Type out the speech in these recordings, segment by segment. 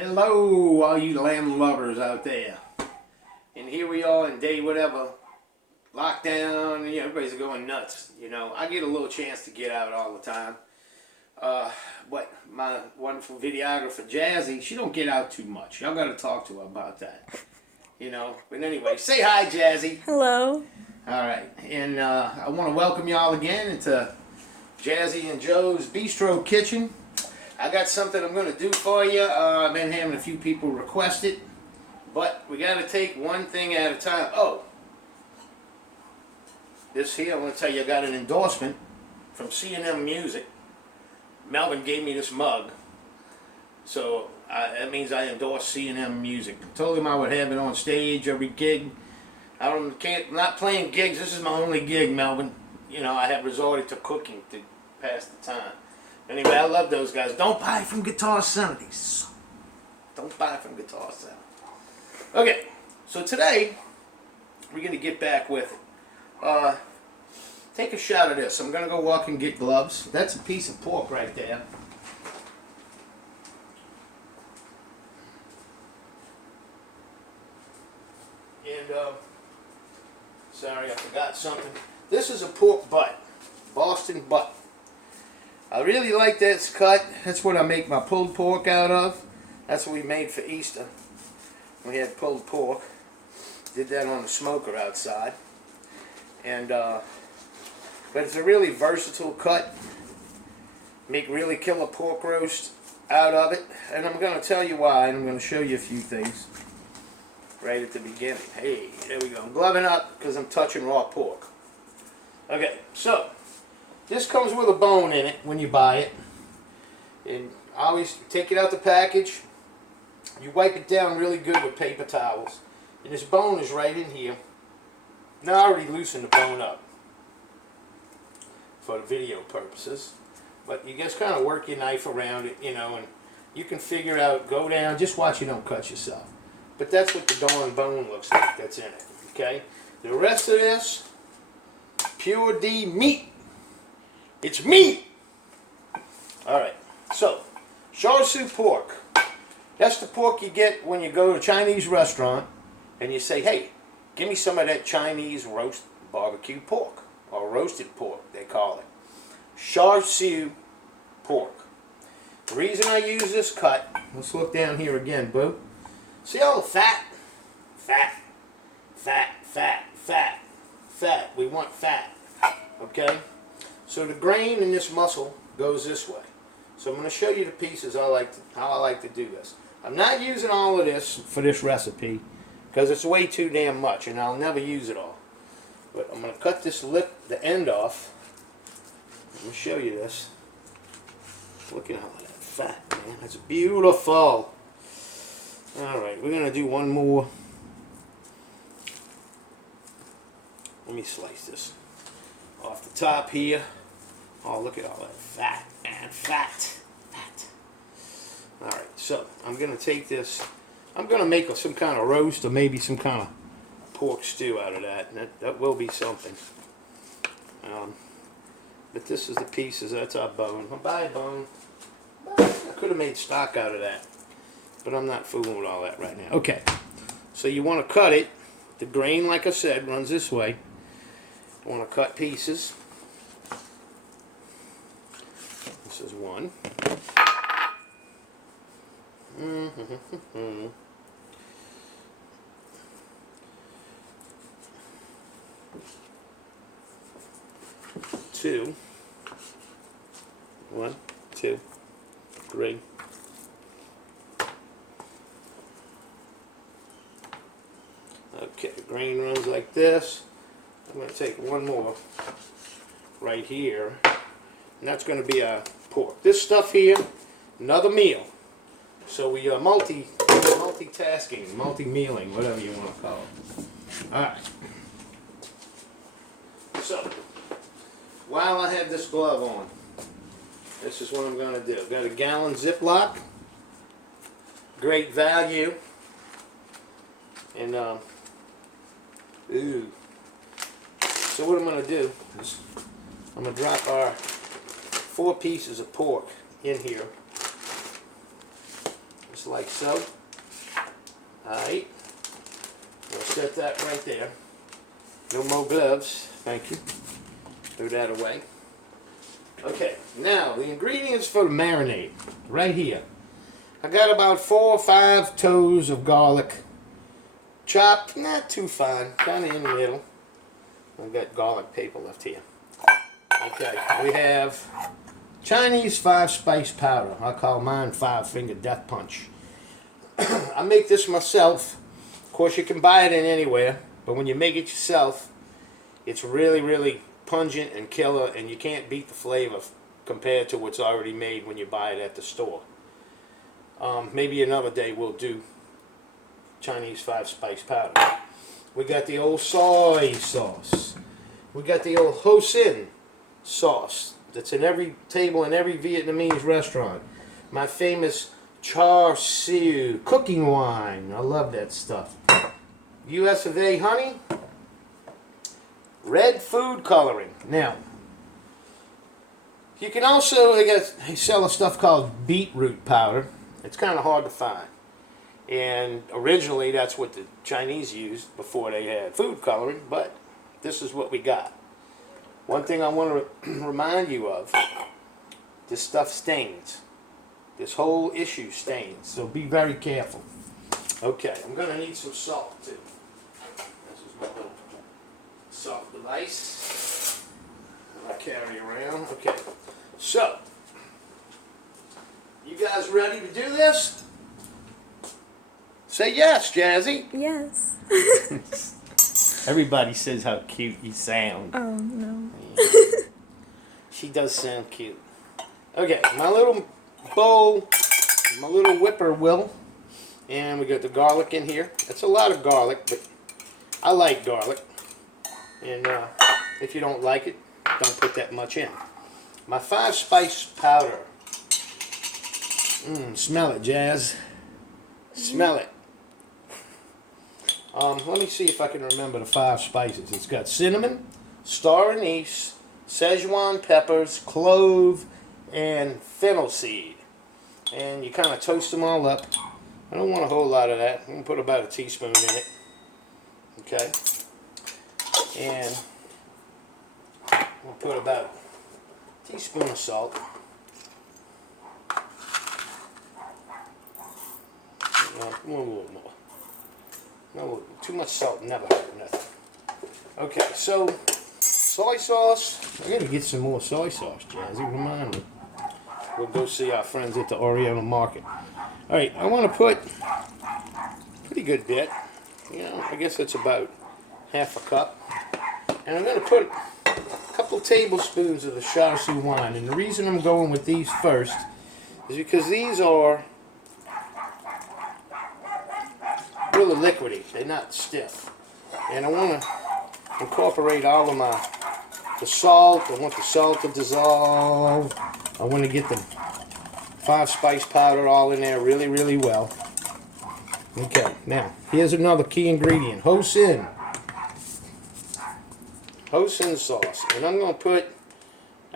Hello, all you lamb lovers out there. And here we are in day whatever, lockdown, everybody's going nuts. I get a little chance to get out all the time. But my wonderful videographer, Jazzy, she don't get out too much. Y'all got to talk to her about that. But anyway, say hi, Jazzy. Hello. All right. And I want to welcome y'all again into Jazzy and Joe's Bistro Kitchen. I got something I'm going to do for you. I've been having a few people request it, but we got to take one thing at a time. Oh, this here, I'm going to tell you, I got an endorsement from C&M Music. Melvin gave me this mug, so that means I endorse C&M Music. I told him I would have it on stage every gig. I'm not playing gigs. This is my only gig, Melvin. I have resorted to cooking to pass the time. Anyway, I love those guys. Don't buy from Guitar Center. Don't buy from Guitar Center. Okay, so today we're going to get back with it. Take a shot of this. I'm going to go walk and get gloves. That's a piece of pork right there. And, sorry, I forgot something. This is a pork butt. Boston butt. I really like this cut. That's what I make my pulled pork out of. That's what we made for Easter. We had pulled pork. Did that on the smoker outside. And, but it's a really versatile cut. Make really killer pork roast out of it. And I'm going to tell you why, and I'm going to show you a few things right at the beginning. Hey, there we go. I'm gloving up because I'm touching raw pork. Okay, so this comes with a bone in it when you buy it. And always take it out the package. You wipe it down really good with paper towels. And this bone is right in here. Now I already loosened the bone up for the video purposes. But you just kind of work your knife around it, and you can figure out, go down, just watch you don't cut yourself. But that's what the darn bone looks like that's in it, okay? The rest of this, pure D meat. It's meat! Alright, so, Char-Seiu pork. That's the pork you get when you go to a Chinese restaurant and you say, hey, give me some of that Chinese roast barbecue pork, or roasted pork, they call it. Char-Seiu pork. The reason I use this cut, let's look down here again, boo. See all the fat? Fat, fat, fat, fat, fat. We want fat, okay? So the grain in this muscle goes this way. So I'm going to show you the pieces how I like to do this. I'm not using all of this for this recipe because it's way too damn much and I'll never use it all. But I'm going to cut this the end off. Let me show you this. Look at all that fat, man. That's beautiful. Alright, we're going to do one more. Let me slice this off the top here. Oh, look at all that fat, man. Fat. Alright, so I'm going to take this. I'm going to make some kind of roast or maybe some kind of pork stew out of that. And that will be something. But this is the pieces. That's our bone. I'll buy a bone. I could have made stock out of that. But I'm not fooling with all that right now. Okay, so you want to cut it. The grain, like I said, runs this way. You want to cut pieces. This is one. Two. 1, 2, 3. Okay, the grain runs like this. I'm going to take one more right here, and that's going to be our pork. This stuff here, another meal. So we are multitasking, multi-mealing, whatever you want to call it. Alright. So, while I have this glove on, this is what I'm going to do. I've got a gallon Ziploc. Great value. And, ooh. So what I'm going to do is I'm going to drop our 4 pieces of pork in here. just like so. Alright, we'll set that right there. No more gloves, thank you. Throw that away. Okay, now the ingredients for the marinade, right here. I got about 4 or 5 toes of garlic, chopped, not too fine, kind of in the middle. I've got garlic paper left here. Okay, we have Chinese 5-spice powder. I call mine 5-finger death punch. I make this myself. Of course, you can buy it in anywhere, but when you make it yourself, it's really, really pungent and killer, and you can't beat the flavor compared to what's already made when you buy it at the store. Maybe another day we'll do Chinese 5-spice powder. We got the old soy sauce. We got the old Hoisin sauce that's in every table in every Vietnamese restaurant. My famous Char-Seiu cooking wine. I love that stuff. US of A honey. Red food coloring. Now, you can also, they sell a stuff called beetroot powder. It's kind of hard to find. And originally that's what the Chinese used before they had food coloring, but this is what we got. One thing I want to remind you of, this stuff stains. This whole issue stains, so be very careful. Okay, I'm going to need some salt too. This is my little salt device I carry around. Okay, so you guys ready to do this? Say yes, Jazzy. Yes. Everybody says how cute you sound. Oh, no. She does sound cute. Okay, my little bowl, my little whippoorwill, and we got the garlic in here. That's a lot of garlic, but I like garlic. And if you don't like it, don't put that much in. My 5-spice powder. Smell it, Jazz. Smell it. Let me see if I can remember the 5 spices. It's got cinnamon, star anise, Szechuan peppers, clove, and fennel seed. And you kind of toast them all up. I don't want a whole lot of that. I'm going to put about a teaspoon in it. Okay. And we'll put about a teaspoon of salt. A little more. No, too much salt never hurt nothing. Okay, so soy sauce. I gotta get some more soy sauce, Jazzy. Remind me. We'll go see our friends at the Oriental Market. All right, I want to put a pretty good bit. You know, I guess it's about half a cup. And I'm gonna put a couple tablespoons of the Char-Seiu wine. And the reason I'm going with these first is because these are really liquidy. They're not stiff. And I want to incorporate all of the salt. I want the salt to dissolve. I want to get the 5-spice powder all in there really, really well. Okay, now, here's another key ingredient. Hoisin. Hoisin sauce. And I'm going to put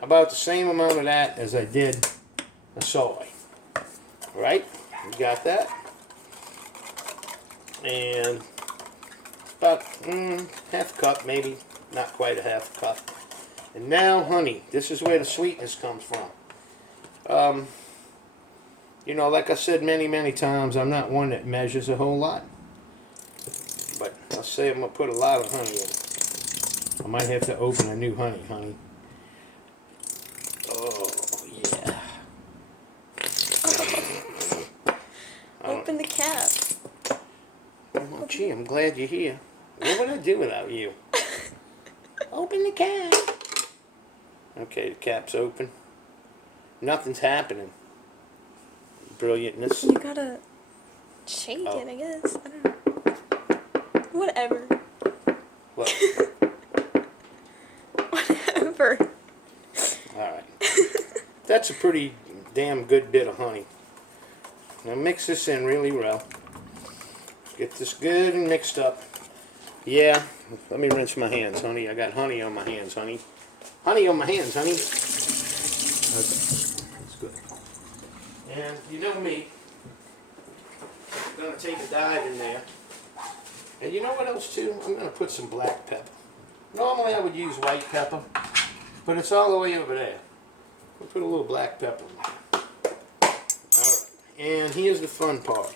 about the same amount of that as I did the soy. Right? You got that? And about half a cup, maybe not quite a half a cup. And now honey. This is where the sweetness comes from. You know, like I said many times, I'm not one that measures a whole lot. But I'll say I'm going to put a lot of honey in. I might have to open a new honey. Oh, yeah. Open the cap. Oh, gee, I'm glad you're here. What would I do without you? Open the cap. Okay, the cap's open. Nothing's happening. Brilliantness. You gotta shake it, I guess. I don't know. Whatever. What? Whatever. Alright. That's a pretty damn good bit of honey. Now mix this in really well. Get this good and mixed up. Yeah, let me rinse my hands, honey. I got honey on my hands, honey. Honey on my hands, honey. Okay, that's good. And you know me, gonna take a dive in there. And you know what else too? I'm gonna put some black pepper. Normally I would use white pepper, but it's all the way over there. We'll put a little black pepper in there. Alright, and here's the fun part.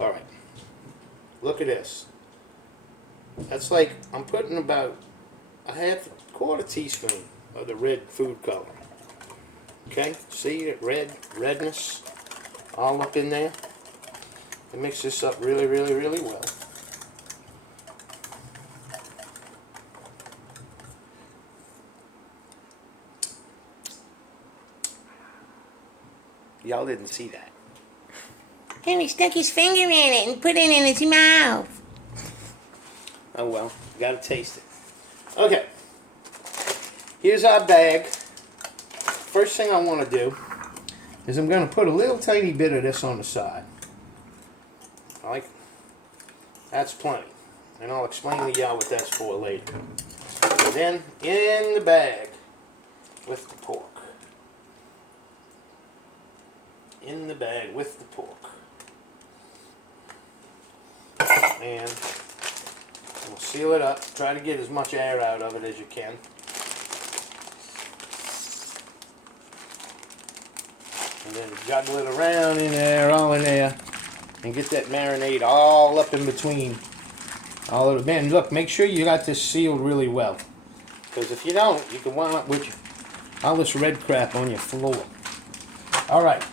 Alright, look at this. That's like, I'm putting about a quarter teaspoon of the red food color. Okay, see that redness all up in there? And mix this up really, really, really well. Y'all didn't see that. And he stuck his finger in it and put it in his mouth. Oh well, you gotta taste it. Okay, here's our bag. First thing I want to do is I'm going to put a little tiny bit of this on the side. That's plenty. And I'll explain to y'all what that's for later. And then in the bag with the pork. In the bag with the pork. And we'll seal it up. Try to get as much air out of it as you can. And then juggle it around in there, all in there. And get that marinade all up in between. All of it. Man, look, make sure you got this sealed really well. Because if you don't, you can wind up with all this red crap on your floor. Alright.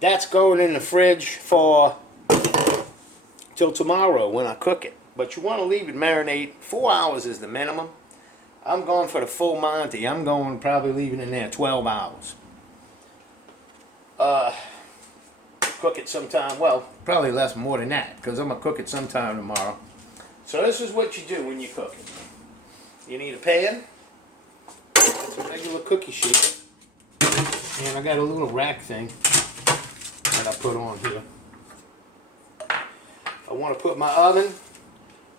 That's going in the fridge for till tomorrow when I cook it. But you want to leave it marinate. 4 hours is the minimum. I'm going for the full Monty. I'm going probably leaving it in there 12 hours. Cook it sometime, well, probably less more than that, because I'm going to cook it sometime tomorrow. So this is what you do when you cook it. You need a pan. It's a regular cookie sheet. And I got a little rack thing that I put on here. I want to put my oven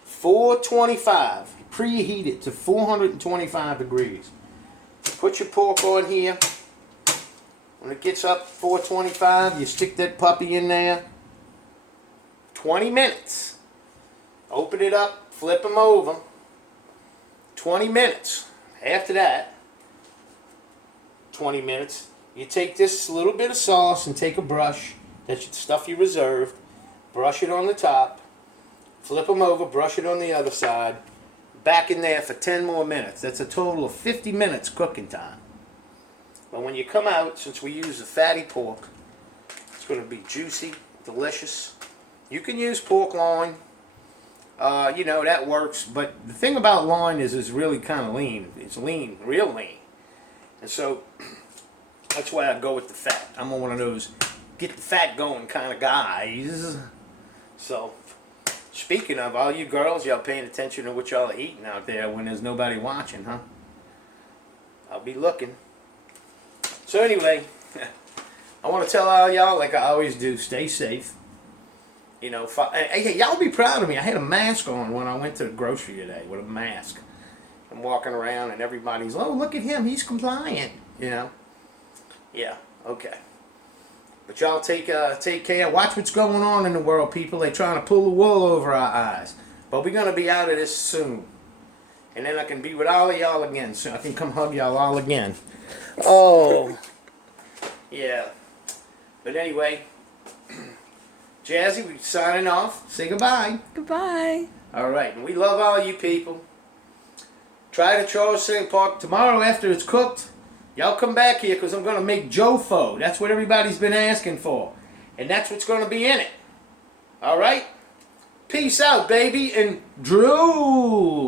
425. Preheat it to 425 degrees. Put your pork on here. When it gets up 425, you stick that puppy in there. 20 minutes. Open it up, flip them over. 20 minutes. After that, 20 minutes, you take this little bit of sauce and take a brush, that's stuff you reserved, brush it on the top, flip them over, brush it on the other side, back in there for 10 more minutes. That's a total of 50 minutes cooking time. But when you come out, since we use the fatty pork, it's going to be juicy, delicious. You can use pork loin. You know, that works. But the thing about loin is it's really kind of lean. It's lean, real lean. And so, that's why I go with the fat. I'm one of those get the fat going kind of guys. So, speaking of, all you girls, y'all paying attention to what y'all are eating out there when there's nobody watching, huh? I'll be looking. So anyway, I want to tell all y'all, like I always do, stay safe. You know, hey, y'all be proud of me. I had a mask on when I went to the grocery today with a mask. I'm walking around and everybody's, oh, look at him, he's compliant. You know? Yeah, okay. But y'all take care. Watch what's going on in the world, people. They're trying to pull the wool over our eyes. But we're going to be out of this soon. And then I can be with all of y'all again soon. I can come hug y'all all again. Oh, yeah. But anyway, Jazzy, we're signing off. Say goodbye. Goodbye. All right, and we love all you people. Try the Char-Seiu pork tomorrow after it's cooked. Y'all come back here because I'm going to make Jofo. That's what everybody's been asking for. And that's what's going to be in it. All right? Peace out, baby, and Drew.